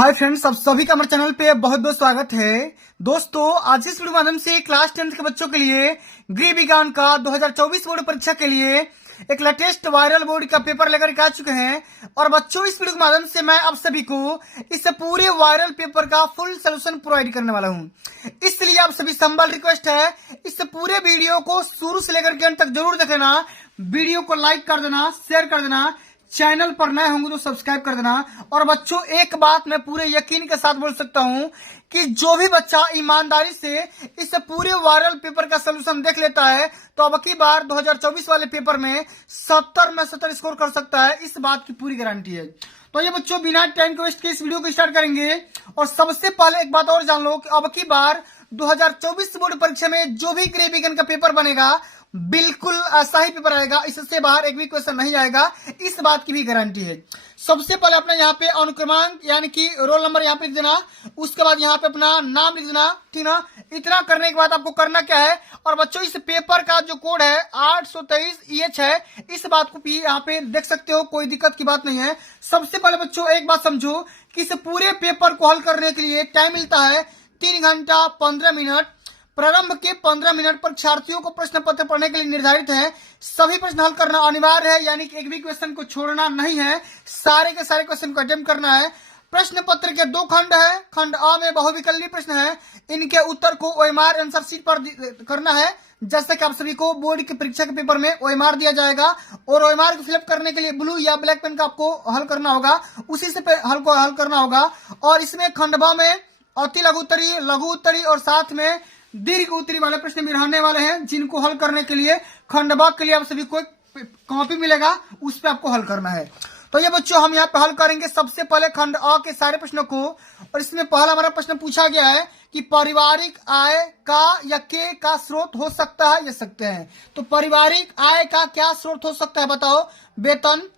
Hi friends, आप सभी का हमारे चैनल पे बहुत बहुत स्वागत है। दोस्तों, आज इस वीडियो माध्यम से क्लास 10th के बच्चों के लिए गृह विज्ञान का 2024 बोर्ड परीक्षा के लिए एक लेटेस्ट वायरल बोर्ड का पेपर लेकर के आ चुके हैं। और बच्चों, इस वीडियो के माध्यम से मैं आप सभी को इस पूरे वायरल पेपर का फुल सोल्यूशन प्रोवाइड करने वाला हूं। इसलिए आप सभी से हम्बल रिक्वेस्ट है, इस पूरे वीडियो को शुरू से लेकर के अंत तक जरूर देख लेना। वीडियो को लाइक कर देना, शेयर कर देना, चैनल पर नए होंगे तो सब्सक्राइब कर देना। और बच्चों, एक बात मैं पूरे यकीन के साथ बोल सकता हूं कि जो भी बच्चा ईमानदारी से इस पूरे वायरल पेपर का सोल्यूशन देख लेता है तो अब की बार 2024 वाले पेपर में 70 में 70 स्कोर कर सकता है। इस बात की पूरी गारंटी है। तो ये बच्चों, बिना टाइम को वेस्ट के इस वीडियो को स्टार्ट करेंगे। और सबसे पहले एक बात और जान लो कि अब की बार 2024 बोर्ड परीक्षा में जो भी गृह विज्ञान का पेपर बनेगा बिल्कुल ऐसा ही पेपर आएगा, इससे बाहर एक भी क्वेश्चन नहीं आएगा। इस बात की भी गारंटी है। सबसे पहले अपना यहाँ पे अनुक्रमांक यानी कि रोल नंबर यहाँ पे लिख देना। उसके बाद यहाँ पे अपना नाम लिख देना, ठीक ना। इतना करने के बाद आपको करना क्या है, और बच्चों इस पेपर का जो कोड है 823EH है, इस बात को भी यहाँ पे देख सकते हो, कोई दिक्कत की बात नहीं है। सबसे पहले बच्चों एक बात समझो कि इस पूरे पेपर को हल करने के लिए टाइम मिलता है 3 घंटा 15 मिनट। प्रारंभ के 15 मिनट पर छात्रियों को प्रश्न पत्र पढ़ने के लिए निर्धारित है। सभी प्रश्न हल करना अनिवार्य है, यानी कि एक भी क्वेश्चन को छोड़ना नहीं है, सारे के सारे क्वेश्चन को अटेम्प्ट करना है। प्रश्न पत्र के 2 खंड है। खंड अ में बहुविकल्पीय प्रश्न है, इनके उत्तर को ओएमआर आंसर शीट पर करना है। जैसे कि आप सभी को बोर्ड की परीक्षा के पेपर में ओएमआर दिया जाएगा, और ओएमआर को फिलअप करने के लिए ब्लू या ब्लैक पेन का आपको हल करना होगा, उसी से हल करना होगा। और इसमें खंड ब में अति लघु उत्तरी, लघु उत्तरी और साथ में दीर्घ उत्तरी वाले प्रश्न भी रहने वाले हैं, जिनको हल करने के लिए खंड ब के लिए आप सभी को एक कॉपी मिलेगा, उस पर आपको हल करना है। तो ये बच्चों, हम यहाँ पे हल करेंगे सबसे पहले खंड अ के सारे प्रश्नों को। और इसमें पहला हमारा प्रश्न पूछा गया है कि पारिवारिक आय का या के का स्रोत हो सकता है या सकते हैं। तो पारिवारिक आय का क्या स्रोत हो सकता है बताओ? वेतन,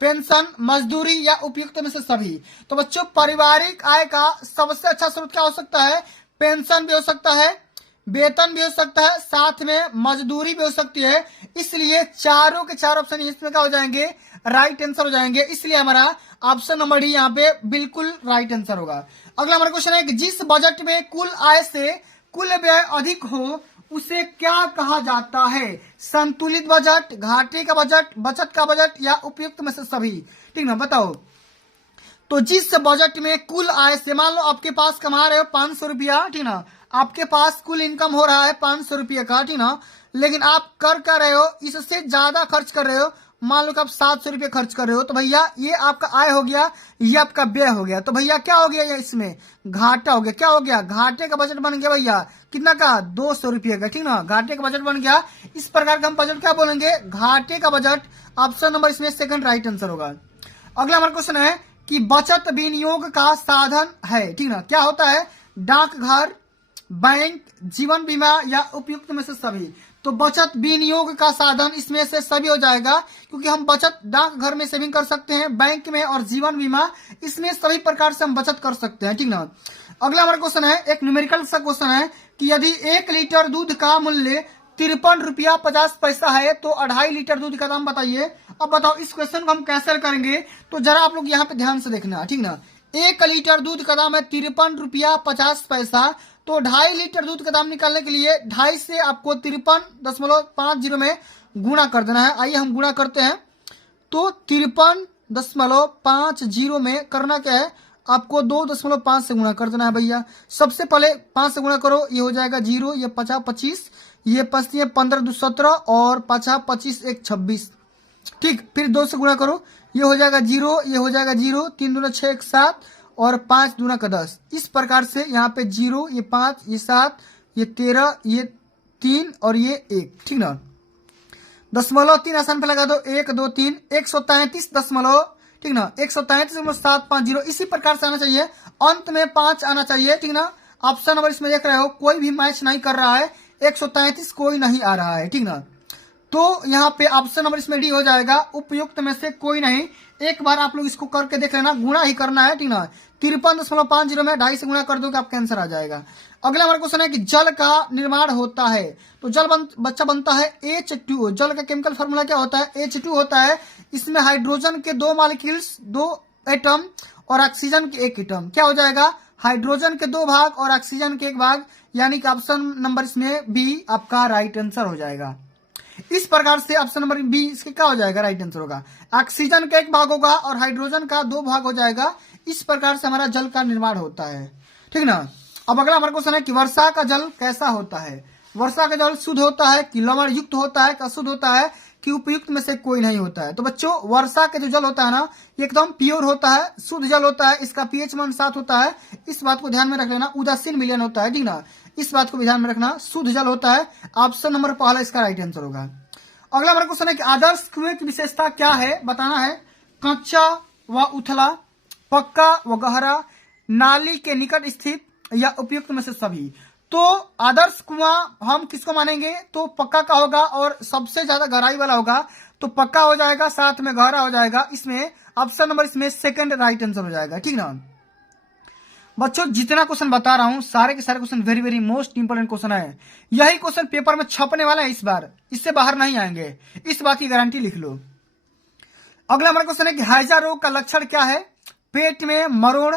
पेंशन, मजदूरी या उपयुक्त में से सभी। तो बच्चों, पारिवारिक आय का सबसे अच्छा स्रोत क्या हो सकता है? पेंशन भी हो सकता है, वेतन भी हो सकता है, साथ में मजदूरी भी हो सकती है। इसलिए चारों के चार ऑप्शन इसमें क्या हो जाएंगे? राइट आंसर हो जाएंगे। इसलिए हमारा ऑप्शन नंबर डी यहाँ पे बिल्कुल राइट आंसर होगा। अगला हमारा क्वेश्चन है कि जिस बजट में कुल आय से कुल व्यय अधिक हो उसे क्या कहा जाता है? संतुलित बजट, घाटे का बजट, बचत का बजट या उपयुक्त में से सभी। ठीक ना, बताओ। तो जिस बजट में कुल आय से, मान लो आपके पास कमा रहे हो 500 रुपया, ठीक ना, आपके पास कुल इनकम हो रहा है 500 रुपये का, ठीक ना, लेकिन आप कर रहे हो, इससे ज्यादा खर्च कर रहे हो। मान लो कि आप 700 रुपये खर्च कर रहे हो, तो भैया ये आपका आय हो गया, ये आपका व्यय हो गया। तो भैया क्या हो गया? ये इसमें घाटा हो गया। क्या हो गया? घाटे का बजट बन गया भैया, कितना का? 200 रुपये का, ठीक ना, घाटे का बजट बन गया। इस प्रकार का हम बजट क्या बोलेंगे? घाटे का बजट। ऑप्शन नंबर इसमें सेकंड राइट आंसर होगा। अगला हमारा क्वेश्चन है कि बचत विनियोग का साधन है, ठीक ना, क्या होता है? डाकघर, बैंक, जीवन बीमा या उपयुक्त में से सभी। तो बचत विनियोग का साधन इसमें से सभी हो जाएगा, क्योंकि हम बचत डाकघर में सेविंग कर सकते हैं, बैंक में, और जीवन बीमा, इसमें सभी प्रकार से हम बचत कर सकते हैं, ठीक ना। अगला हमारा क्वेश्चन है, एक न्यूमेरिकल सा क्वेश्चन है कि यदि 1 लीटर दूध का मूल्य 53 रुपया 50 पैसा है तो 2.5 लीटर दूध का दाम बताइए। अब बताओ इस क्वेश्चन को हम कैसे करेंगे, तो जरा आप लोग यहाँ पे ध्यान से देखना, ठीक ना। 1 लीटर दूध का दाम है 53 रुपया 50 पैसा, तो 2.5 लीटर दूध का दाम निकालने के लिए 2.5 से आपको 53.50 में गुणा कर देना है। आइए हम गुणा करते हैं। तो 53.50 में करना क्या है? आपको 2.5 से गुणा कर देना है भैया। सबसे पहले 5 से गुणा करो, ये हो जाएगा 0, ये 50 25, ये 15 2 17 और 50 25 1 26। ठीक, फिर 2 से गुणा करो, ये हो जाएगा 0, ये हो जाएगा 0, 3 दूना 6 1 7 और 5 दूना का 10। इस प्रकार से यहाँ पे 0, ये 5, ये 7, ये 13, ये 3 और ये 1, ठीक ना। 0.3 आसान पे लगा दो, 1 2 3, 133 दशमलव, ठीक ना, 133.750। इसी प्रकार से आना चाहिए, अंत में 5 आना चाहिए, ठीक ना। ऑप्शन नंबर इसमें देख रहे हो, कोई भी मैच नहीं कर रहा है, 133 कोई नहीं आ रहा है, ठीक ना। तो यहाँ पे ऑप्शन नंबर इसमें डी हो जाएगा, उपयुक्त में से कोई नहीं। एक बार आप लोग इसको करके देख लेना, गुणा ही करना है, ठीक ना। 53.50 में 2.5 से गुणा कर दो कि आपका आंसर आ जाएगा। अगला हमारा क्वेश्चन है कि जल का निर्माण होता है, तो बच्चा बनता है H2O। जल का केमिकल फार्मूला क्या होता है? H2 होता है। इसमें हाइड्रोजन के 2 मॉलिक्यूल्स, 2 एटम और ऑक्सीजन के एक एटम, क्या हो जाएगा, हाइड्रोजन के 2 भाग और ऑक्सीजन के 1 भाग, यानी कि ऑप्शन नंबर इसमें बी आपका राइट आंसर हो जाएगा। इस प्रकार से ऑप्शन नंबर बी इसके क्या हो जाएगा, राइट आंसर होगा। ऑक्सीजन का 1 भाग होगा और हाइड्रोजन का 2 भाग हो जाएगा। इस प्रकार से हमारा जल का निर्माण होता है, ठीक ना। अब अगला हमारा क्वेश्चन है कि वर्षा का जल कैसा होता है। वर्षा का जल शुद्ध होता है कि लवण युक्त होता है, कि अशुद्ध होता है, कि उपयुक्त में से कोई नहीं होता है। तो बच्चों वर्षा के जो जल होता है ना, ये एकदम प्योर होता है, शुद्ध जल होता है। इसका पीएच मान 7 होता है। इस बात को ध्यान में रख लेना। उदासीन विलयन होता है, ठीक ना, इस बात को भी ध्यान में रखना। शुद्ध जल होता है। ऑप्शन नंबर पहला इसका राइट आंसर होगा। अगला हमारा क्वेश्चन है कि आदर्श कुएं की विशेषता क्या है, बताना है। कच्चा व उथला, पक्का व गहरा, नाली के निकट स्थित, या उपयुक्त में से सभी। तो आदर्श कुआं हम किसको मानेंगे, तो पक्का का होगा और सबसे ज्यादा गहराई वाला होगा, तो पक्का हो जाएगा, साथ में गहरा हो जाएगा। इसमें ऑप्शन नंबर इसमें सेकंड राइट आंसर हो जाएगा, ठीक ना। बच्चों जितना क्वेश्चन बता रहा हूं सारे के सारे question very very most important question है। यही क्वेश्चन पेपर में छपने वाला है इस बार, इससे बाहर नहीं आएंगे, इस बात की गारंटी लिख लो। अगला हमारा क्वेश्चन है कि हैजा रोग का लक्षण क्या है। पेट में मरोड़,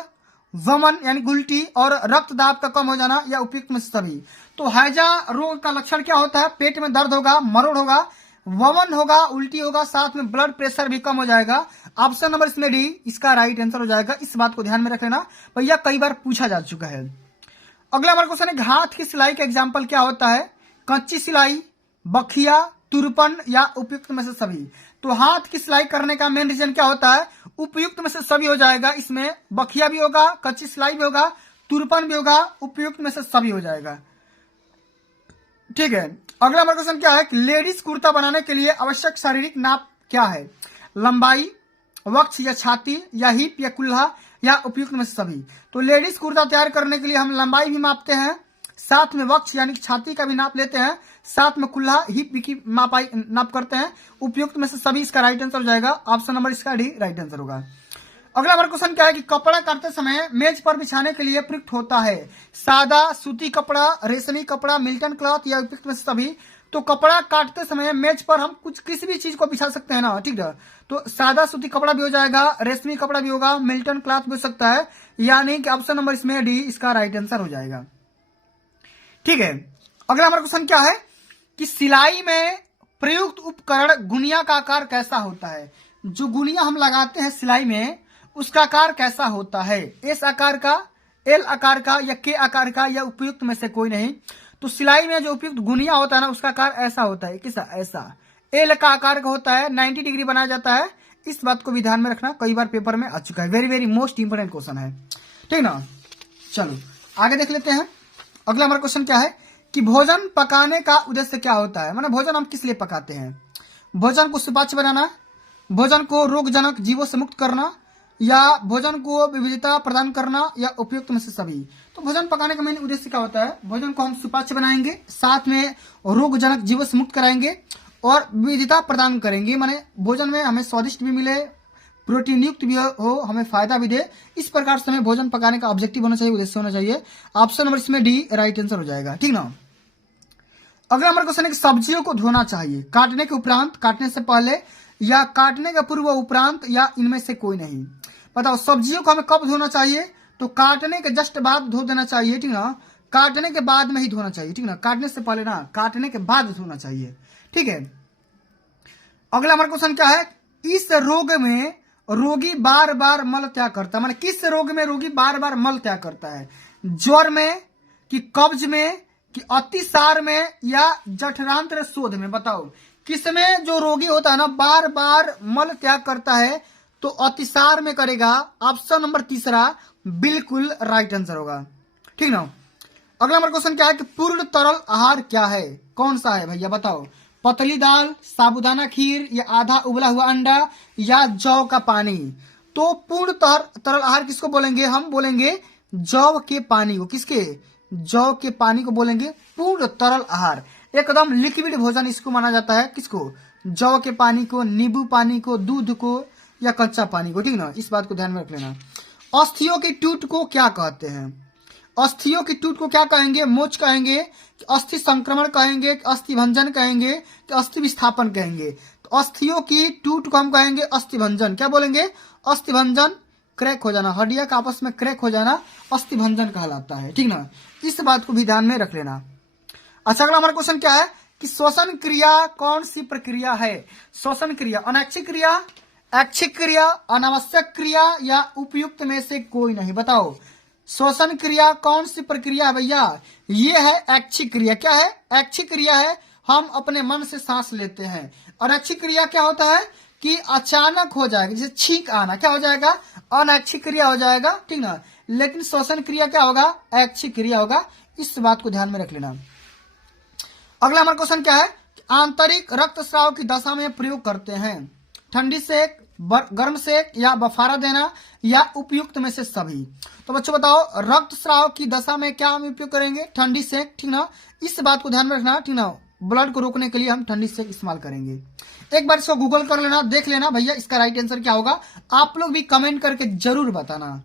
वमन यानी उल्टी और रक्त दाब का कम हो जाना, या उपयुक्त में से सभी। तो हैजा रोग का लक्षण क्या होता है, पेट में दर्द होगा, मरोड़ होगा, वमन होगा, उल्टी होगा, साथ में ब्लड प्रेशर भी कम हो जाएगा। ऑप्शन नंबर इसमें डी इसका राइट आंसर हो जाएगा। इस बात को ध्यान में रख लेना, भैया कई बार पूछा जा चुका है। अगला हमारा क्वेश्चन है हाथ की सिलाई का एग्जाम्पल क्या होता है। कच्ची सिलाई, बखिया, तुरपन, या उपयुक्त में से सभी। तो हाथ की सिलाई करने का मेन रीजन क्या होता है, उपयुक्त में से सभी हो जाएगा। इसमें बखिया भी होगा, कच्ची सिलाई भी होगा, तुरपन भी होगा, उपयुक्त में से सभी हो जाएगा, ठीक है। अगला हमारा क्वेश्चन क्या है कि लेडीज कुर्ता बनाने के लिए आवश्यक शारीरिक नाप क्या है। लंबाई, वक्ष या छाती, या हिप या कुल्हा, या उपयुक्त में से सभी। तो लेडीज कुर्ता तैयार करने के लिए हम लंबाई भी मापते हैं, साथ में वक्ष यानी छाती का भी नाप लेते हैं, साथ में कुल्हा हिप की नाप करते हैं। उपयुक्त में से सभी इसका राइट आंसर हो जाएगा। ऑप्शन नंबर इसका डी राइट आंसर होगा। अगला हमारा क्वेश्चन क्या है कि कपड़ा काटते समय मेज पर बिछाने के लिए प्रयुक्त होता है। सादा, सूती कपड़ा, रेशमी कपड़ा, मिल्टन क्लॉथ, या उपयुक्त में से सभी। तो कपड़ा काटते समय मेज पर हम कुछ किसी भी चीज को बिछा सकते हैं ना, ठीक है। तो सादा सूती कपड़ा भी हो जाएगा, रेशमी कपड़ा भी होगा, मिल्टन क्लॉथ भी हो सकता है, यानी कि ऑप्शन नंबर इसमें डी इसका राइट आंसर हो जाएगा, ठीक है। अगला हमारा क्वेश्चन क्या है कि सिलाई में प्रयुक्त उपकरण गुनिया का आकार कैसा होता है। जो गुनिया हम लगाते हैं सिलाई में उसका आकार कैसा होता है। एस आकार का, एल आकार का, या के आकार का, या उपयुक्त में से कोई नहीं। तो सिलाई में जो उपयुक्त गुनिया होता है ना उसका आकार ऐसा होता है, किसा ऐसा एल का आकार का होता है, 90 डिग्री बनाया जाता है। इस बात को भी ध्यान में रखना, कई बार पेपर में आ चुका है, very very most important question है, ठीक ना। चलो आगे देख लेते हैं। अगला हमारा क्वेश्चन क्या है कि भोजन पकाने का उद्देश्य क्या होता है। माने भोजन हम किस लिए पकाते हैं। भोजन को सुपाच्य बनाना, भोजन को रोगजनक जीवों से मुक्त करना, या भोजन को विविधता प्रदान करना, या उपयुक्त में से सभी। तो भोजन पकाने का मेन उद्देश्य क्या होता है, भोजन को हम सुपाच्य बनाएंगे, साथ में रोगजनक जीवों से मुक्त कराएंगे और विविधता प्रदान करेंगे। माने भोजन में हमें स्वादिष्ट भी मिले, प्रोटीन युक्त भी हो, हमें फायदा भी दे। इस प्रकार से हमें भोजन पकाने का ऑब्जेक्टिव होना चाहिए, उद्देश्य होना चाहिए। ऑप्शन नंबर इसमें डी राइट आंसर हो जाएगा, ठीक ना। अगला हमारा क्वेश्चन है कि सब्जियों को धोना चाहिए काटने के उपरांत, काटने से पहले, या काटने के पूर्व उपरांत, या इनमें से कोई नहीं। बताओ सब्जियों को हमें कब धोना चाहिए। तो काटने के जस्ट बाद धो देना चाहिए, ठीक ना। काटने के बाद में ही धोना चाहिए, ठीक ना, काटने से पहले ना, काटने के बाद धोना चाहिए, ठीक है। अगला हमारा क्वेश्चन क्या है, इस रोग में रोगी बार बार मल त्याग करता है। माने किस रोग में रोगी बार बार मल त्याग करता है। ज्वर में, कि कब्ज में, कि अतिसार में, या जठरांत्र शोध में। बताओ किसमें जो रोगी होता है ना बार बार मल त्याग करता है। तो अतिसार में करेगा। ऑप्शन नंबर तीसरा बिल्कुल राइट आंसर होगा, ठीक ना। अगला हमारा क्वेश्चन क्या है कि पूर्ण तरल आहार क्या है, कौन सा है भैया बताओ। पतली दाल, साबूदाना खीर, या आधा उबला हुआ अंडा, या जौ का पानी। तो पूर्ण तरल आहार किसको बोलेंगे, हम बोलेंगे जौ के पानी को। किसके, जौ के पानी को बोलेंगे पूर्ण तरल आहार। एकदम लिक्विड भोजन इसको माना जाता है, किसको, जौ के पानी को, नींबू पानी को, दूध को, या कच्चा पानी को, ठीक ना। इस बात को ध्यान में रख लेना। अस्थियों की टूट को क्या कहते हैं। अस्थियों की टूट को क्या कहेंगे, मोच कहेंगे, कि अस्थि संक्रमण कहेंगे, कि अस्थि भंजन कहेंगे, कि अस्थि विस्थापन कहेंगे। तो अस्थियों की टूट को हम कहेंगे अस्थि भंजन। क्या बोलेंगे, अस्थि भंजन, क्रैक हो जाना, हड्डियां का आपस में क्रैक हो जाना अस्थि भंजन कहलाता है, ठीक ना। इस बात को भी ध्यान में रख लेना। अच्छा, अगला हमारा क्वेश्चन क्या है कि श्वसन क्रिया कौन सी प्रक्रिया है? श्वसन क्रिया अनैच्छिक क्रिया, ऐच्छिक क्रिया, अनावश्यक क्रिया या उपयुक्त में से कोई नहीं? बताओ श्वसन क्रिया कौन सी प्रक्रिया है भैया? ये है ऐच्छिक क्रिया। क्या है? ऐच्छिक क्रिया है, हम अपने मन से सांस लेते हैं। अनैच्छिक क्रिया क्या होता है कि अचानक हो जाएगा, जैसे छींक आना, क्या हो जाएगा? अनैच्छिक क्रिया हो जाएगा, ठीक ना। लेकिन श्वसन क्रिया क्या होगा? ऐच्छिक क्रिया होगा। इस बात को ध्यान में रख लेना। अगला हमारा क्वेश्चन क्या है? आंतरिक रक्तस्राव की दशा में प्रयोग करते हैं। ठंडी सेक, गर्म सेक या बफारा देना या उपयुक्त में से सभी? तो बच्चों बताओ, रक्तस्राव की दशा में क्या हम उपयोग करेंगे? ठंडी सेक, ठीक ना। इस बात को ध्यान में रखना, ठीक ना। ब्लड को रोकने के लिए हम ठंडी सेक इस्तेमाल करेंगे। एक बार इसको गूगल कर लेना, देख लेना भैया इसका राइट आंसर क्या होगा। आप लोग भी कमेंट करके जरूर बताना,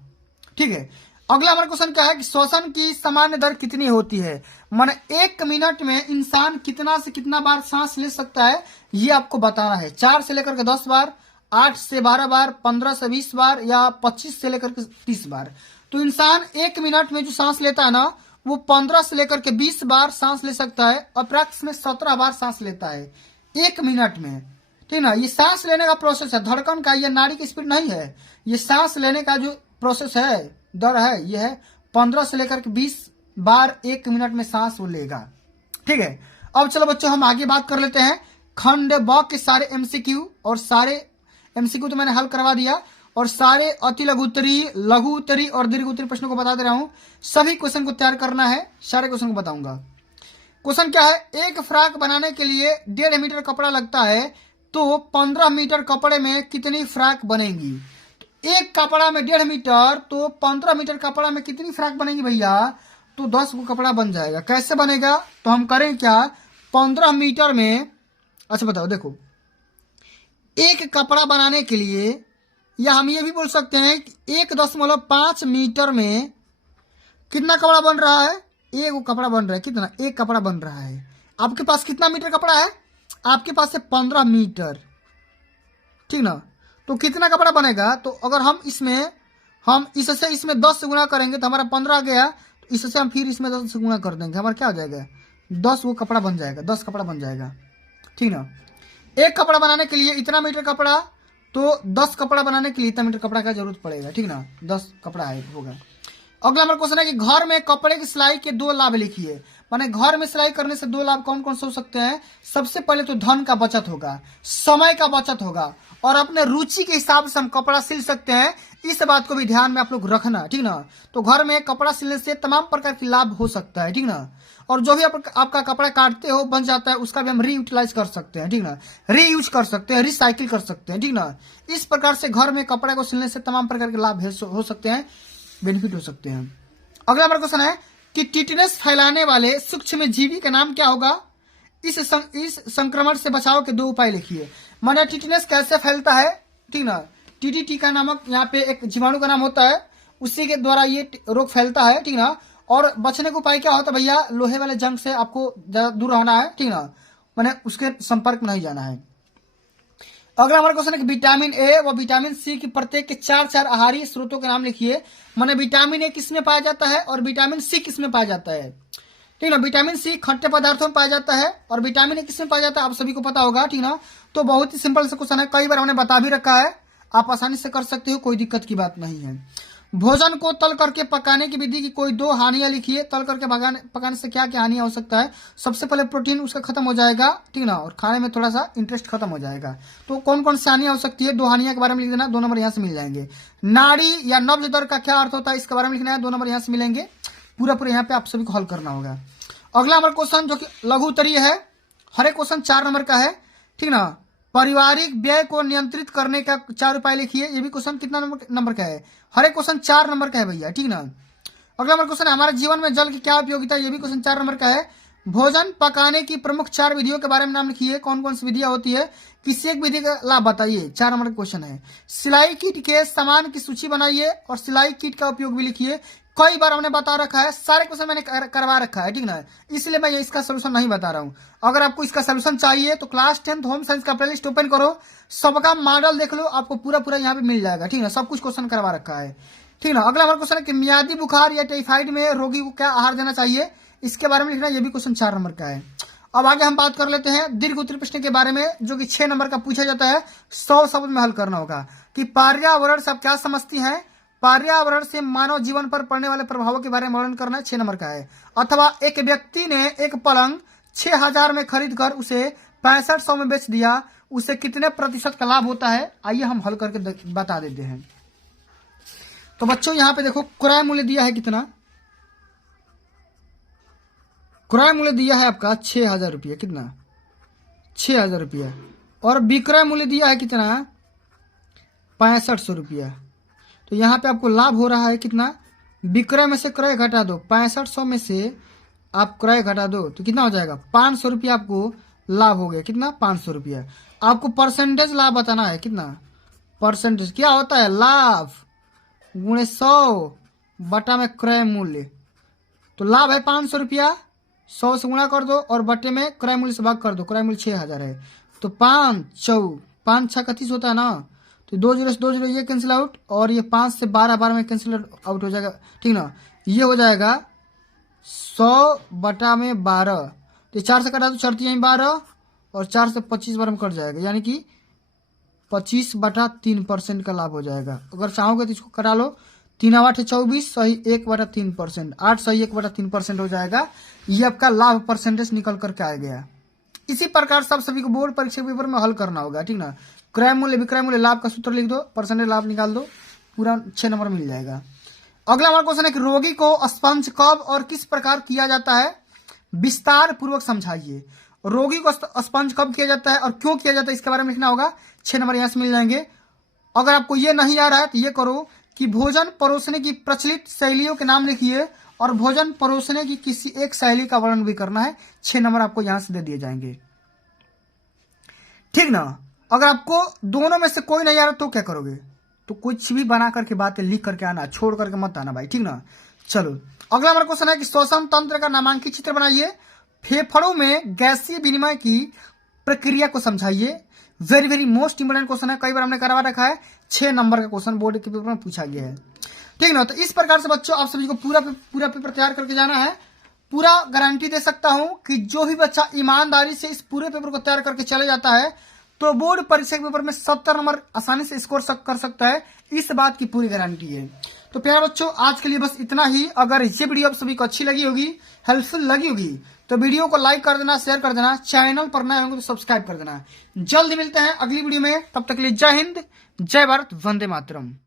ठीक है। अगला हमारा क्वेश्चन क्या है कि श्वसन की सामान्य दर कितनी होती है? माने 1 मिनट में इंसान कितना से कितना बार सांस ले सकता है, ये आपको बताना है। 4 से लेकर के 10 बार, 8 से 12 बार, 15 से 20 बार या 25 से लेकर के 30 बार। तो इंसान 1 मिनट में जो सांस लेता है ना, वो 15 से लेकर के 20 बार सांस ले सकता है। अप्रैक्स में 17 बार सांस लेता है 1 मिनट में, ठीक ना। ये सांस लेने का प्रोसेस है, धड़कन का, ये नाड़ी की स्पीड नहीं है। ये सांस लेने का जो प्रोसेस है, दर है, ये है 15 से लेकर के 20 बार 1 मिनट में सांस वो लेगा, ठीक है। अब चलो बच्चों हम आगे बात कर लेते हैं। खंड ब के सारे एमसीक्यू, और सारे एमसीक्यू तो मैंने हल करवा दिया, और सारे अति लघु उत्तरी, लघु उत्तरी और दीर्घ उत्तरी प्रश्नों को बता दे रहा हूं। सभी क्वेश्चन को तैयार करना है, सारे क्वेश्चन को बताऊंगा। क्वेश्चन क्या है? एक फ्रॉक बनाने के लिए 1.5 मीटर कपड़ा लगता है, तो 15 मीटर कपड़े में कितनी फ्रॉक बनेगी? एक कपड़ा में 1.5 मीटर, तो 15 मीटर कपड़ा में कितनी फ्रॉक बनेगी भैया? तो 10 को कपड़ा बन जाएगा। कैसे बनेगा? तो हम करें क्या, 15 मीटर में, अच्छा बताओ, देखो एक कपड़ा बनाने के लिए, या हम ये भी बोल सकते हैं कि 1.5 मीटर में कितना कपड़ा बन रहा है? एक कपड़ा बन रहा है। कितना? एक कपड़ा बन रहा है। आपके पास कितना मीटर कपड़ा है? आपके पास है 15 मीटर, ठीक ना। तो कितना कपड़ा बनेगा? तो अगर हम इससे इसमें 10 से गुना करेंगे तो हमारा 15 आ गया। तो इससे हम फिर इसमें 10 से गुना कर देंगे, हमारा क्या हो जाएगा? 10 वो कपड़ा बन जाएगा, 10 कपड़ा बन जाएगा, ठीक ना। एक कपड़ा बनाने के लिए इतना मीटर कपड़ा, तो 10 कपड़ा बनाने के लिए इतना मीटर कपड़ा का जरूरत पड़ेगा, ठीक ना। 10 कपड़ा होगा। अगला हमारा क्वेश्चन है कि घर में कपड़े की सिलाई के 2 लाभ लिखिए। माने घर में सिलाई करने से 2 लाभ कौन कौन से हो सकते हैं? सबसे पहले तो धन का बचत होगा, समय का बचत होगा, और अपने रुचि के हिसाब से हम कपड़ा सिल सकते हैं। इस बात को भी ध्यान में आप लोग रखना, ठीक ना। तो घर में कपड़ा सिलने से तमाम प्रकार के लाभ हो सकता है, ठीक ना। और जो भी आपका कपड़ा काटते हो बन जाता है, उसका भी हम रीयूटिलाइज कर सकते हैं, ठीक ना। रीयूज कर सकते हैं, रिसाइकिल कर सकते हैं, ठीक ना। इस प्रकार से घर में कपड़ा को सिलने से तमाम प्रकार के लाभ हो सकते हैं, बेनिफिट हो सकते हैं। अगला हमारा क्वेश्चन है कि टिटनेस फैलाने वाले सूक्ष्म जीवी का नाम क्या होगा? इस संक्रमण से बचाव के 2 उपाय लिखिए। माने टिटनेस कैसे फैलता है, ठीक ना। टीडीटी का नामक यहाँ पे एक जीवाणु का नाम होता है, उसी के द्वारा ये रोग फैलता है, ठीक ना। और बचने का उपाय क्या होता है भैया? लोहे वाले जंग से आपको ज्यादा दूर रहना है, ठीक ना। माने उसके संपर्क में नहीं जाना है। अगला हमारा क्वेश्चन है कि विटामिन ए व विटामिन सी की प्रत्येक के 4 आहारीय स्रोतों के नाम लिखिए। माने विटामिन ए किसमें पाया जाता है और विटामिन सी किसमें पाया जाता है, ठीक ना। विटामिन सी खट्टे पदार्थों में पाया जाता है, और विटामिन ए किसमें पाया जाता है आप सभी को पता होगा, ठीक ना। तो बहुत ही सिंपल से क्वेश्चन है, कई बार हमने बता भी रखा है, आप आसानी से कर सकते हो, कोई दिक्कत की बात नहीं है। भोजन को तल करके पकाने की विधि की कोई 2 हानियां लिखिए। तल करके पकाने से क्या क्या हानियां हो सकता है? सबसे पहले प्रोटीन उसका खत्म हो जाएगा, ठीक ना, और खाने में थोड़ा सा इंटरेस्ट खत्म हो जाएगा। तो कौन कौन सी हानियां हो सकती है? 2 हानियां के बारे में लिख देना, 2 नंबर यहाँ से मिल जाएंगे। नाड़ी या नब्ज दर का क्या अर्थ होता है, इसके बारे में लिखना है, 2 नंबर यहाँ से मिलेंगे। पूरा यहाँ पे आप सभी को हल करना होगा। अगला हमारा क्वेश्चन जो कि लघु उत्तरीय है, हर एक क्वेश्चन 4 नंबर का है, ठीक ना। पारिवारिक व्यय को नियंत्रित करने का 4 उपाय लिखिए। ये भी क्वेश्चन कितना नंबर का है? हर एक क्वेश्चन 4 नंबर का है भैया, ठीक ना। अगला नंबर क्वेश्चन है हमारे जीवन में जल की क्या उपयोगिता है। ये भी क्वेश्चन 4 नंबर का है। भोजन पकाने की प्रमुख 4 विधियों के बारे में नाम लिखिए। कौन कौन सी विधियां होती है, किसी एक विधि का लाभ बताइए। 4 नंबर का क्वेश्चन है। सिलाई किट के सामान की सूची बनाइए और सिलाई किट का उपयोग भी लिखिए। कई बार हमने बता रखा है, सारे क्वेश्चन मैंने करवा रखा है, ठीक ना। इसलिए मैं इसका सोल्यूशन नहीं बता रहा हूँ। अगर आपको इसका सोल्यूशन चाहिए तो क्लास 10th होम साइंस का प्लेलिस्ट ओपन करो, सबका मॉडल देख लो, आपको पूरा पूरा यहाँ पे मिल जाएगा, ठीक ना। सब कुछ क्वेश्चन करवा रखा है, ठीक ना। अगला हमारा क्वेश्चन है कि मियादी बुखार या टाइफाइड में रोगी को क्या आहार देना चाहिए, इसके बारे में लिखना। ये भी क्वेश्चन 4 नंबर का है। अब आगे हम बात कर लेते हैं दीर्घ उत्तरीय प्रश्न के बारे में, जो कि 6 नंबर का पूछा जाता है। 100 शब्द में हल करना होगा कि पर्यावरण से आप क्या समझती हैं, पर्यावरण से मानव जीवन पर पड़ने वाले प्रभावों के बारे में वर्णन करना 6 नंबर का है। अथवा एक व्यक्ति ने एक पलंग 6000 में खरीद कर उसे 6500 में बेच दिया, उसे कितने प्रतिशत का लाभ होता है, आइए हम हल करके बता देते हैं। तो बच्चों यहाँ पे देखो, क्रय मूल्य दिया है कितना, क्रय मूल्य दिया है आपका 6000 रुपया, कितना 6000 रुपया, और विक्रय मूल्य दिया है कितना 6500 रुपया। तो यहाँ पे आपको लाभ हो रहा है कितना, विक्रय में से क्रय घटा दो, 6500 में से आप क्रय घटा दो तो कितना हो जाएगा 500 रुपया आपको लाभ हो गया, कितना 500 रुपया। आपको परसेंटेज लाभ बताना है, कितना परसेंटेज क्या होता है, लाभ गुणे 100 बटा में क्रय मूल्य। तो लाभ है 500 रुपया, 100 से गुणा कर दो और बटे में क्रय मूल्य से भाग कर दो, क्रय मूल्य 6000 है। तो 5 6 31 होता है ना, तो 2 0 से 2 0 ये कैंसिल आउट, और ये 5 से 12 में कैंसिल आउट हो जाएगा, ठीक ना। ये हो जाएगा 100 बटा में 12, तो 4 से कटा दो 4 3 12, और 4 से 25 बार में कट जाएगा, यानी कि 25 बटा 3% का लाभ हो जाएगा। अगर चाहोगे तो इसको कटा लो, 3 8 24 सही 1 बटा 3%, 8 सही 1 बटा 3% हो जाएगा। ये आपका लाभ परसेंटेज निकल करके आ गया। इसी प्रकार सब सभी को बोर्ड परीक्षा पेपर में हल करना होगा, ठीक ना। क्रय मूल्य विक्रय मूल्य लाभ का सूत्र लिख दो, परसेंटेज लाभ निकाल दो, पूरा 6 नंबर मिल जाएगा। अगला हमारा क्वेश्चन है कि रोगी को स्पंज कब और किस प्रकार किया जाता है, विस्तार पूर्वक समझाइए। रोगी को स्पंज कब किया जाता है और क्यों किया जाता है, इसके बारे में लिखना होगा। 6 नंबर यहाँ से मिल जाएंगे। अगर आपको ये नहीं आ रहा है तो ये करो कि भोजन परोसने की प्रचलित शैलियों के नाम लिखिए और भोजन परोसने की किसी एक शैली का वर्णन भी करना है। 6 नंबर आपको यहां से दे दिए जाएंगे, ठीक ना। अगर आपको दोनों में से कोई नहीं आ रहा तो क्या करोगे, तो कुछ भी बना करके बातें लिख करके आना, छोड़ करके मत आना भाई, ठीक ना। चलो अगला हमारा क्वेश्चन है कि श्वसन तंत्र का नामांकित चित्र बनाइए, फेफड़ों में गैसीय विनिमय की प्रक्रिया को समझाइए। Very very most important question है, कई बार हमने करवा रखा है। 6 नंबर का क्वेश्चन बोर्ड के पेपर में पूछा गया है, ठीक ना। तो इस प्रकार से बच्चों आप सभी को पूरा पेपर तैयार करके जाना है। पूरा गारंटी दे सकता हूं कि जो भी बच्चा ईमानदारी से इस पूरे पेपर को तैयार करके चले जाता है तो बोर्ड परीक्षा के पेपर में 70 नंबर आसानी से स्कोर कर सकता है, इस बात की पूरी गारंटी है। तो प्यारे बच्चों आज के लिए बस इतना ही। अगर ये वीडियो आप सभी को अच्छी लगी होगी, हेल्पफुल लगी होगी, तो वीडियो को लाइक कर देना, शेयर कर देना, चैनल पर नए होंगे तो सब्सक्राइब कर देना। जल्द मिलते हैं अगली वीडियो में, तब तक के लिए जय हिंद, जय भारत, वंदे मातरम।